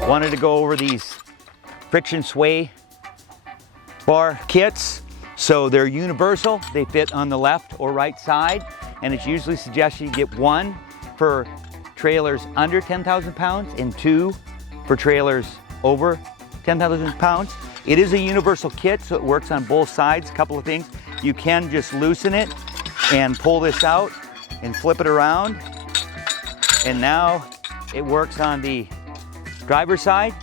Wanted to go over these friction sway bar kits. So they're universal. They fit on the left or right side, and it's usually suggested you get one for trailers under 10,000 pounds and two for trailers over 10,000 pounds. It is a universal kit, so it works on both sides. A couple of things. You can just loosen it and pull this out and flip it around. And now it works on the driver's side.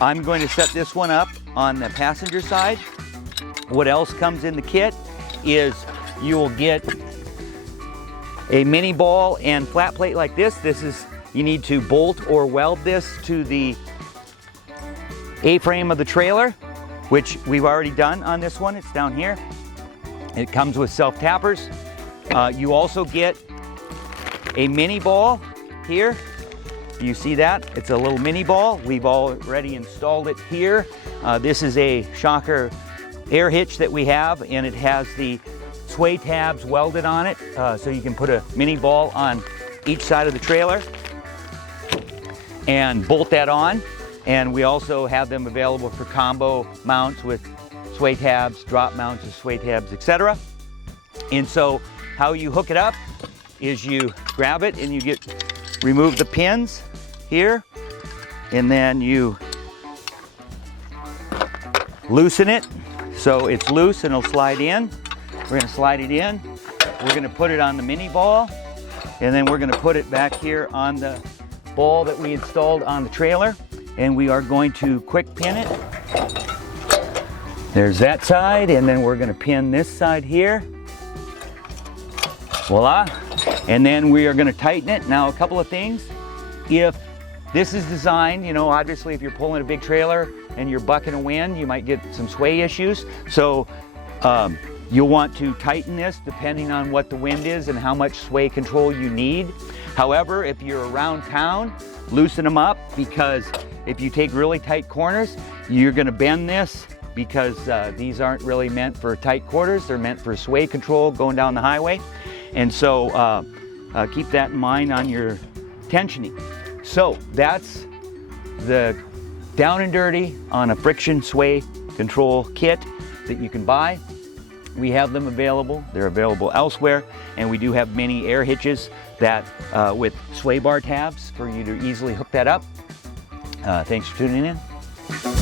I'm going to set this one up on the passenger side. What else comes in the kit is you will get a mini ball and flat plate like this. You need to bolt or weld this to the A-frame of the trailer, which we've already done on this one. It's down here. It comes with self-tappers. You also get a mini ball here. You see that? It's a little mini ball. We've already installed it here. This is a Shocker Air Hitch that we have, and it has the sway tabs welded on it, so you can put a mini ball on each side of the trailer and bolt that on. And we also have them available for combo mounts with sway tabs, drop mounts with sway tabs, etc. And so how you hook it up is you grab it and you remove the pins here, and then you loosen it so it's loose and it'll slide in. We're going to slide it in. We're going to put it on the mini ball, and then we're going to put it back here on the ball that we installed on the trailer, and we are going to quick pin it. There's that side, and then we're going to pin this side here. Voila. And then we are going to tighten it. Now, a couple of things. If this is designed, you know, obviously if you're pulling a big trailer and you're bucking a wind, you might get some sway issues. So you'll want to tighten this depending on what the wind is and how much sway control you need. However, if you're around town, loosen them up, because if you take really tight corners, you're going to bend this, because these aren't really meant for tight quarters. They're meant for sway control going down the highway. And so keep that in mind on your tensioning. So that's the down and dirty on a friction sway control kit that you can buy. We have them available. They're available elsewhere, and we do have mini air hitches that with sway bar tabs for you to easily hook that up. Thanks for tuning in.